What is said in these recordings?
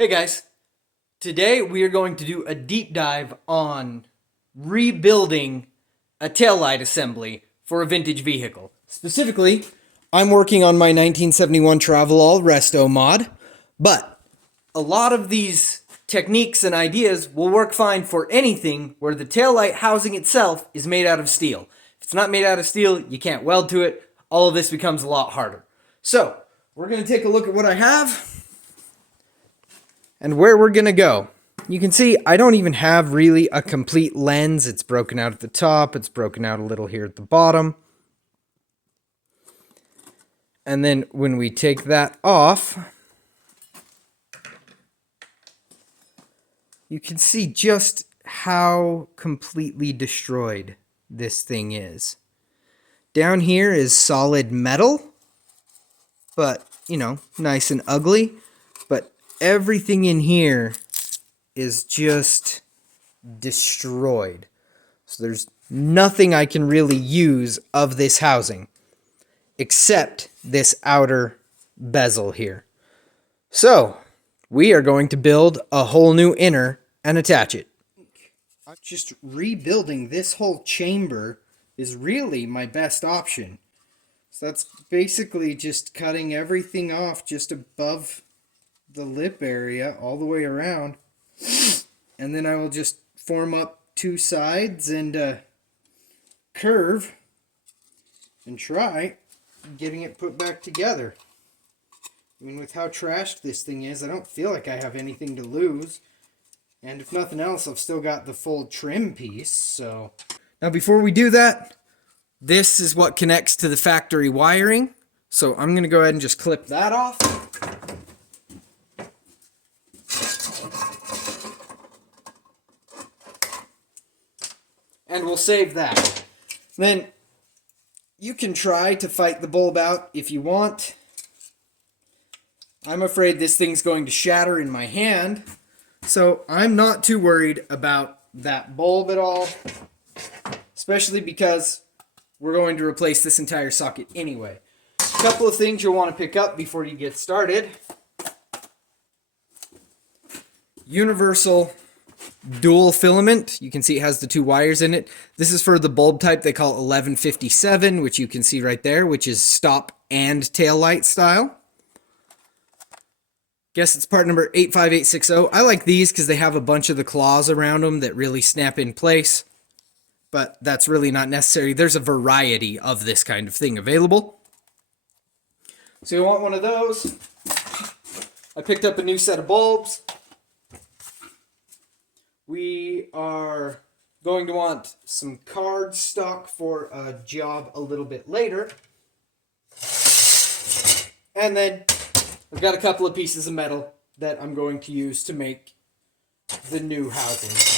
Hey guys, today we are going to do a deep dive on rebuilding a taillight assembly for a vintage vehicle. Specifically, I'm working on my 1971 Travelall Resto mod, but a lot of these techniques and ideas will work fine for anything where the taillight housing itself is made out of steel. If it's not made out of steel, you can't weld to it. All of this becomes a lot harder. So, we're going to take a look at what I have and where we're gonna go. You can see I don't even have really a complete lens. It's broken out at the top, it's broken out a little here at the bottom. And then when we take that off, you can see just how completely destroyed this thing is. Down here is solid metal, but, you know, nice and ugly. But everything in here is just destroyed. So there's nothing I can really use of this housing except this outer bezel here. So we are going to build a whole new inner and attach it. Just rebuilding this whole chamber is really my best option. So that's basically just cutting everything off just above the lip area all the way around, and then I will just form up two sides and curve and try getting it put back together. I mean, with how trashed this thing is, I don't feel like I have anything to lose, and if nothing else, I've still got the full trim piece. So now before we do that, this is what connects to the factory wiring, so I'm going to go ahead and just clip that off. And we'll save that. Then you can try to fight the bulb out if you want. I'm afraid this thing's going to shatter in my hand, so I'm not too worried about that bulb at all, especially because we're going to replace this entire socket anyway. A couple of things you'll want to pick up before you get started. Universal dual filament. You can see it has the two wires in it. This is for the bulb type they call 1157, which you can see right there, which is stop and tail light style. Guess it's part number 85860. I like these because they have a bunch of the claws around them that really snap in place, but that's really not necessary. There's a variety of this kind of thing available. So you want one of those. I picked up a new set of bulbs. We are going to want some card stock for a job a little bit later. And then I've got a couple of pieces of metal that I'm going to use to make the new housing.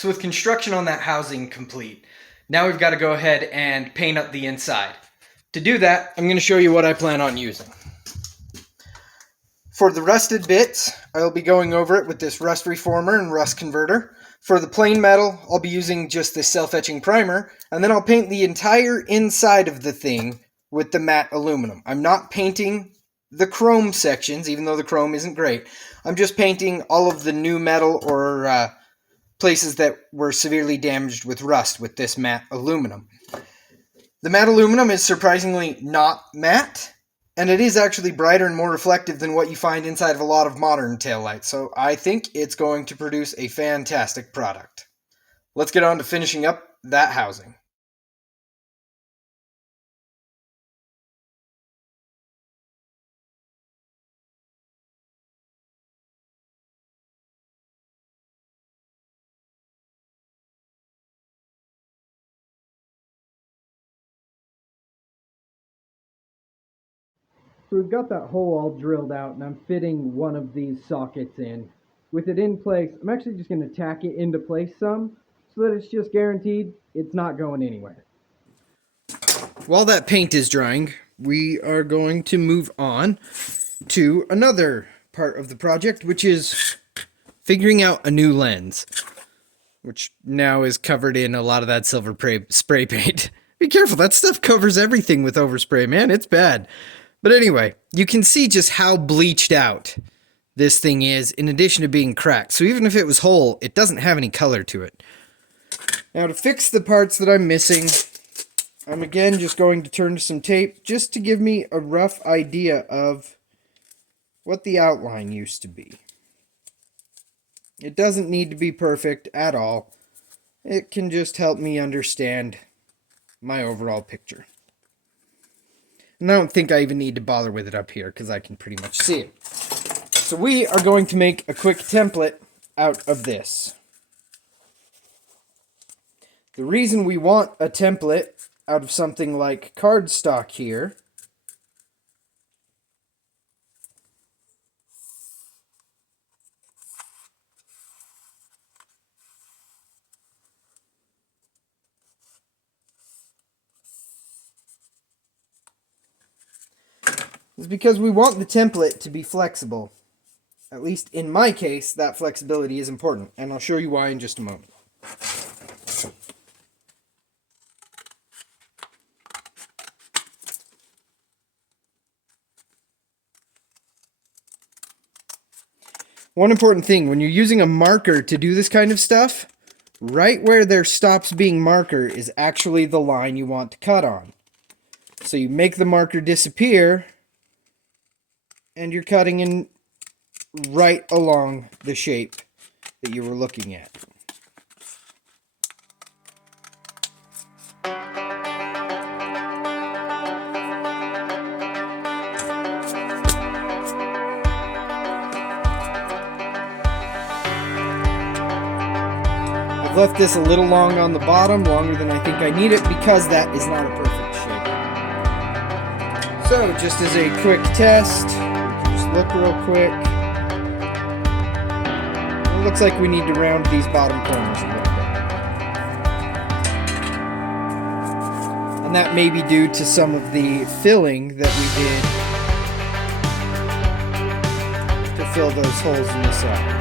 So with construction on that housing complete, now we've got to go ahead and paint up the inside. To do that, I'm going to show you what I plan on using. For the rusted bits, I'll be going over it with this rust reformer and rust converter. For the plain metal, I'll be using just this self-etching primer, and then I'll paint the entire inside of the thing with the matte aluminum. I'm not painting the chrome sections, even though the chrome isn't great. I'm just painting all of the new metal or places that were severely damaged with rust with this matte aluminum. The matte aluminum is surprisingly not matte, and it is actually brighter and more reflective than what you find inside of a lot of modern taillights, so I think it's going to produce a fantastic product. Let's get on to finishing up that housing. So we've got that hole all drilled out, and I'm fitting one of these sockets in. With it in place, I'm actually just going to tack it into place some, so that it's just guaranteed it's not going anywhere. While that paint is drying, we are going to move on to another part of the project, which is figuring out a new lens, which now is covered in a lot of that silver spray paint. Be careful, that stuff covers everything with overspray, man. It's bad. But anyway, you can see just how bleached out this thing is, in addition to being cracked. So even if it was whole, it doesn't have any color to it. Now to fix the parts that I'm missing, I'm again just going to turn to some tape just to give me a rough idea of what the outline used to be. It doesn't need to be perfect at all. It can just help me understand my overall picture. And I don't think I even need to bother with it up here because I can pretty much see it. So we are going to make a quick template out of this. The reason we want a template out of something like cardstock here is because we want the template to be flexible. At least in my case, that flexibility is important, and I'll show you why in just a moment. One important thing, when you're using a marker to do this kind of stuff, right where there stops being marker is actually the line you want to cut on. So you make the marker disappear, and you're cutting in right along the shape that you were looking at. I've left this a little long on the bottom, longer than I think I need it, because that is not a perfect shape. So, just as a quick test, just look real quick. It looks like we need to round these bottom corners a little bit. And that may be due to some of the filling that we did to fill those holes in the side.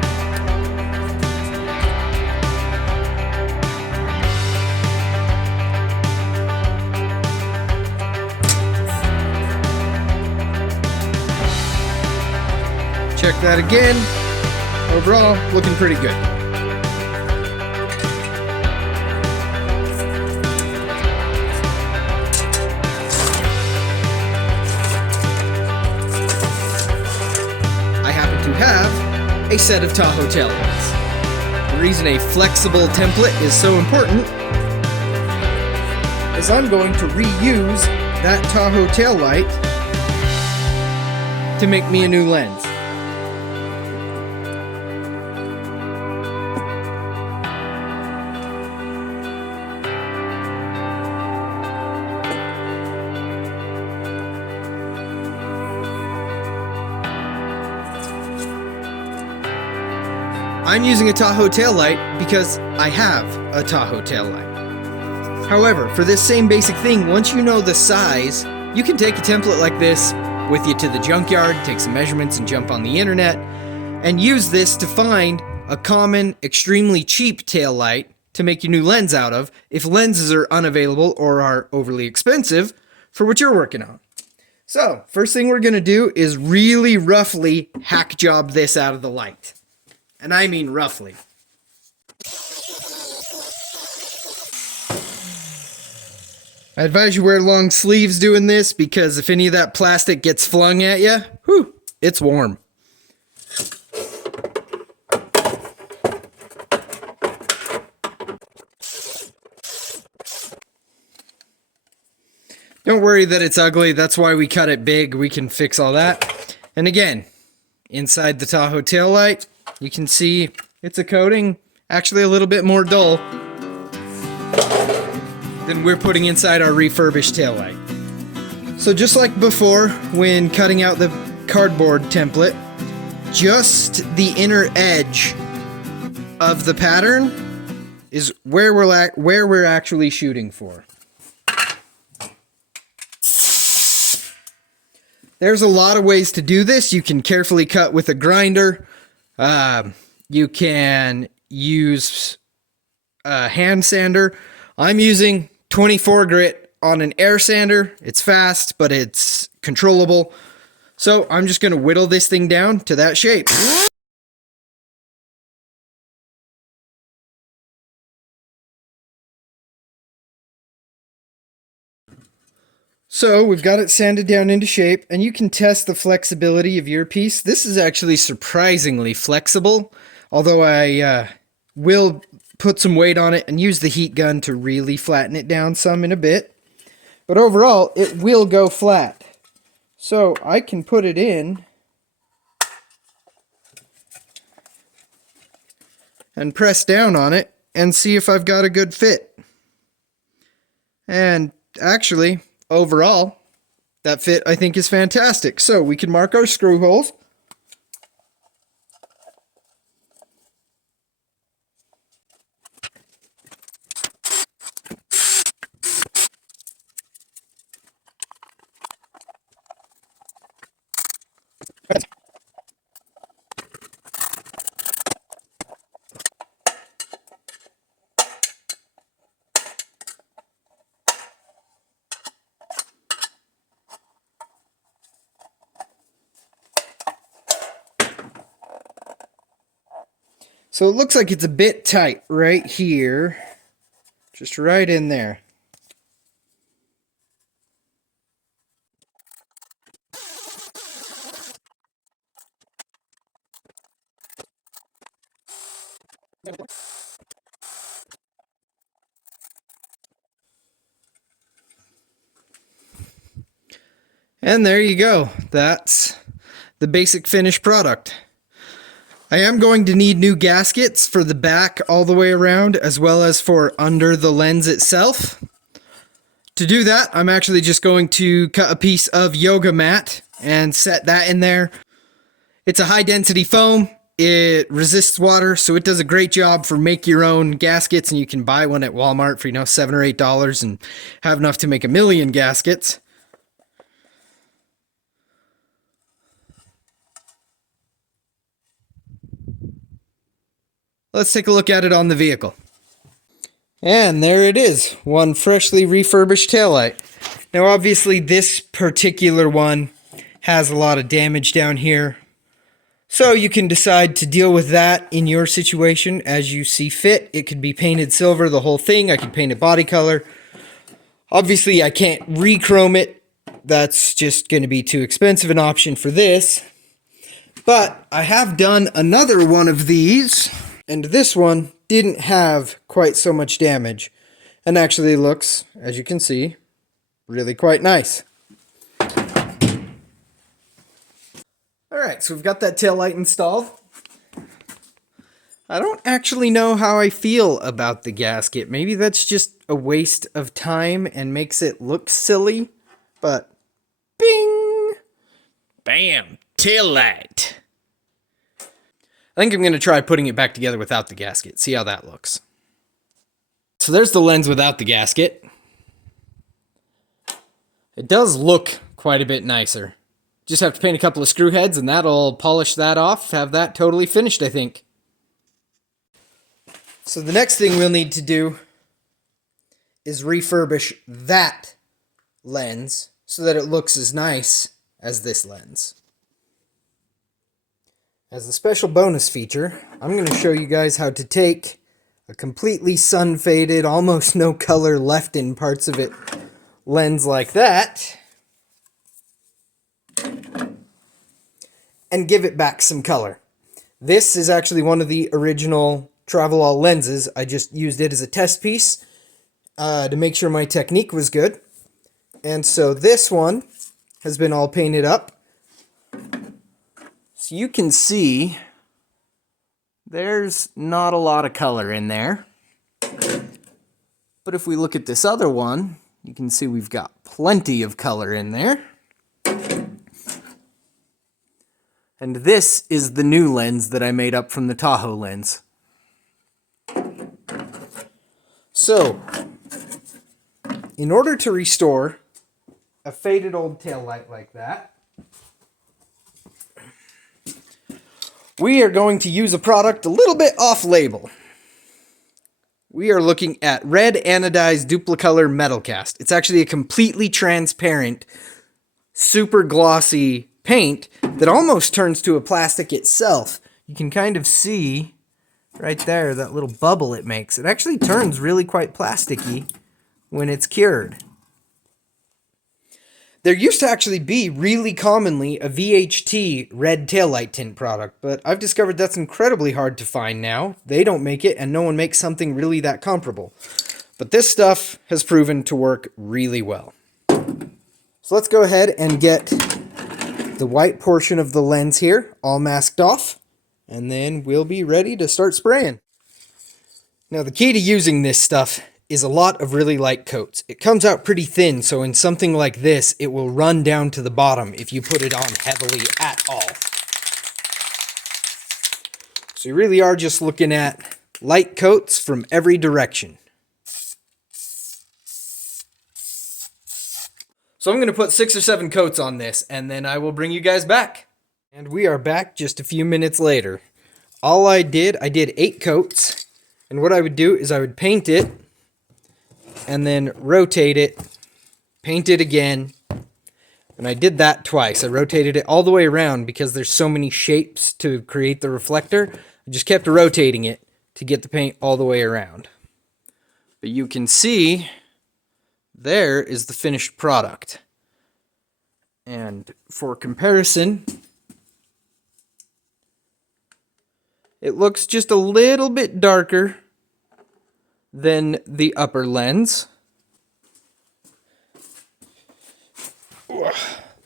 Check that again. Overall, looking pretty good. I happen to have a set of Tahoe taillights. The reason a flexible template is so important is I'm going to reuse that Tahoe taillight to make me a new lens. I'm using a Tahoe taillight because I have a Tahoe taillight. However, for this same basic thing, once you know the size, you can take a template like this with you to the junkyard, take some measurements and jump on the internet, and use this to find a common, extremely cheap taillight to make your new lens out of if lenses are unavailable or are overly expensive for what you're working on. So, first thing we're going to do is really roughly hack job this out of the light. And I mean roughly. I advise you wear long sleeves doing this because if any of that plastic gets flung at you, whew, it's warm. Don't worry that it's ugly, that's why we cut it big, we can fix all that. And again, inside the Tahoe taillight, you can see it's a coating, actually a little bit more dull than we're putting inside our refurbished taillight. So just like before, when cutting out the cardboard template, just the inner edge of the pattern is where we're actually shooting for. There's a lot of ways to do this. You can carefully cut with a grinder. You can use a hand sander. I'm using 24 grit on an air sander. It's fast, but it's controllable. So I'm just going to whittle this thing down to that shape. So we've got it sanded down into shape, and you can test the flexibility of your piece. This is actually surprisingly flexible, although I will put some weight on it and use the heat gun to really flatten it down some in a bit. But overall, it will go flat. So I can put it in and press down on it and see if I've got a good fit. And actually, overall, that fit I think is fantastic. So we can mark our screw holes. So it looks like it's a bit tight right here, just right in there. And there you go. That's the basic finished product. I am going to need new gaskets for the back all the way around, as well as for under the lens itself. To do that, I'm actually just going to cut a piece of yoga mat and set that in there. It's a high density foam. It resists water, so it does a great job for make your own gaskets, and you can buy one at Walmart for, $7 or $8 and have enough to make 1,000,000 gaskets. Let's take a look at it on the vehicle. And there it is, one freshly refurbished taillight. Now obviously this particular one has a lot of damage down here, so you can decide to deal with that in your situation as you see fit. It could be painted silver, the whole thing. I could paint it body color. Obviously I can't re-chrome it. That's just going to be too expensive an option for this. But I have done another one of these, and this one didn't have quite so much damage, and actually looks, as you can see, really quite nice. Alright, so we've got that taillight installed. I don't actually know how I feel about the gasket. Maybe that's just a waste of time and makes it look silly, but bing! Bam! Taillight! I think I'm going to try putting it back together without the gasket, see how that looks. So there's the lens without the gasket. It does look quite a bit nicer. Just have to paint a couple of screw heads and that'll polish that off, have that totally finished, I think. So the next thing we'll need to do is refurbish that lens so that it looks as nice as this lens. As a special bonus feature, I'm going to show you guys how to take a completely sun-faded, almost no color left in parts of it lens like that and give it back some color. This is actually one of the original Travelall lenses. I just used it as a test piece to make sure my technique was good. And so this one has been all painted up. So you can see there's not a lot of color in there. But if we look at this other one, you can see we've got plenty of color in there. And this is the new lens that I made up from the Tahoe lens. So, in order to restore a faded old taillight like that, we are going to use a product a little bit off-label. We are looking at red anodized duplicolor metal cast. It's actually a completely transparent, super glossy paint that almost turns to a plastic itself. You can kind of see right there that little bubble it makes. It actually turns really quite plasticky when it's cured. There used to actually be really commonly a VHT red taillight tint product, but I've discovered that's incredibly hard to find now. They don't make it, and no one makes something really that comparable. But this stuff has proven to work really well. So let's go ahead and get the white portion of the lens here all masked off, and then we'll be ready to start spraying. Now the key to using this stuff is a lot of really light coats. It comes out pretty thin, so in something like this, it will run down to the bottom if you put it on heavily at all. So you really are just looking at light coats from every direction. So I'm going to put 6 or 7 coats on this, and then I will bring you guys back. And we are back just a few minutes later. All I did 8 coats, and what I would do is I would paint it, and then rotate it, paint it again, and I did that twice. I rotated it all the way around because there's so many shapes to create the reflector. I just kept rotating it to get the paint all the way around. But you can see there is the finished product. And for comparison, it looks just a little bit darker than the upper lens.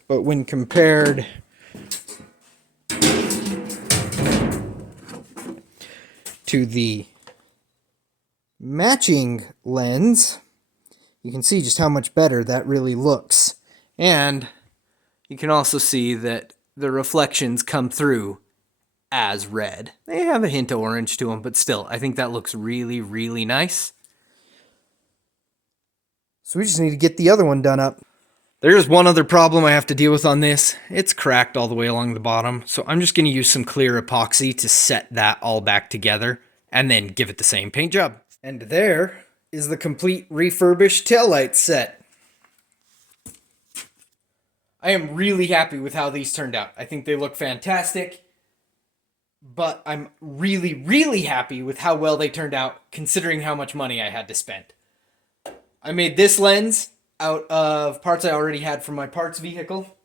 But when compared to the matching lens, you can see just how much better that really looks. And you can also see that the reflections come through as red. They have a hint of orange to them, but still, I think that looks really, really nice. So we just need to get the other one done up. There's one other problem I have to deal with on this. It's cracked all the way along the bottom, so I'm just going to use some clear epoxy to set that all back together, and then give it the same paint job. And there is the complete refurbished taillight set. I am really happy with how these turned out. I think they look fantastic. But I'm really, really happy with how well they turned out, considering how much money I had to spend. I made this lens out of parts I already had from my parts vehicle,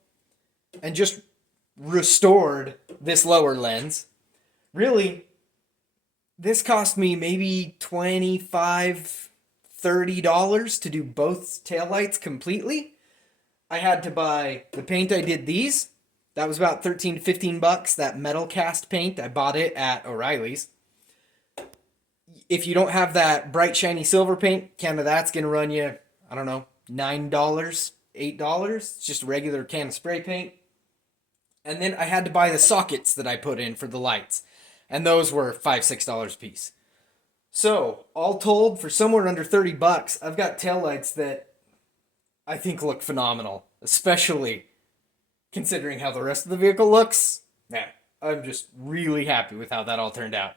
and just restored this lower lens. Really, this cost me maybe $25, $30 to do both taillights completely. I had to buy the paint I did these. That was about 13 to 15 bucks. That metal cast paint, I bought it at O'Reilly's. If you don't have that bright shiny silver paint, can of that's going to run you, I don't know, $9, $8. It's just a regular can of spray paint. And then I had to buy the sockets that I put in for the lights. And those were $5, $6 a piece. So, all told, for somewhere under 30 bucks, I've got taillights that I think look phenomenal, especially considering how the rest of the vehicle looks. Man, I'm just really happy with how that all turned out.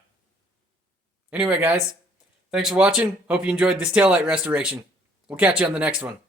Anyway, guys, thanks for watching. Hope you enjoyed this taillight restoration. We'll catch you on the next one.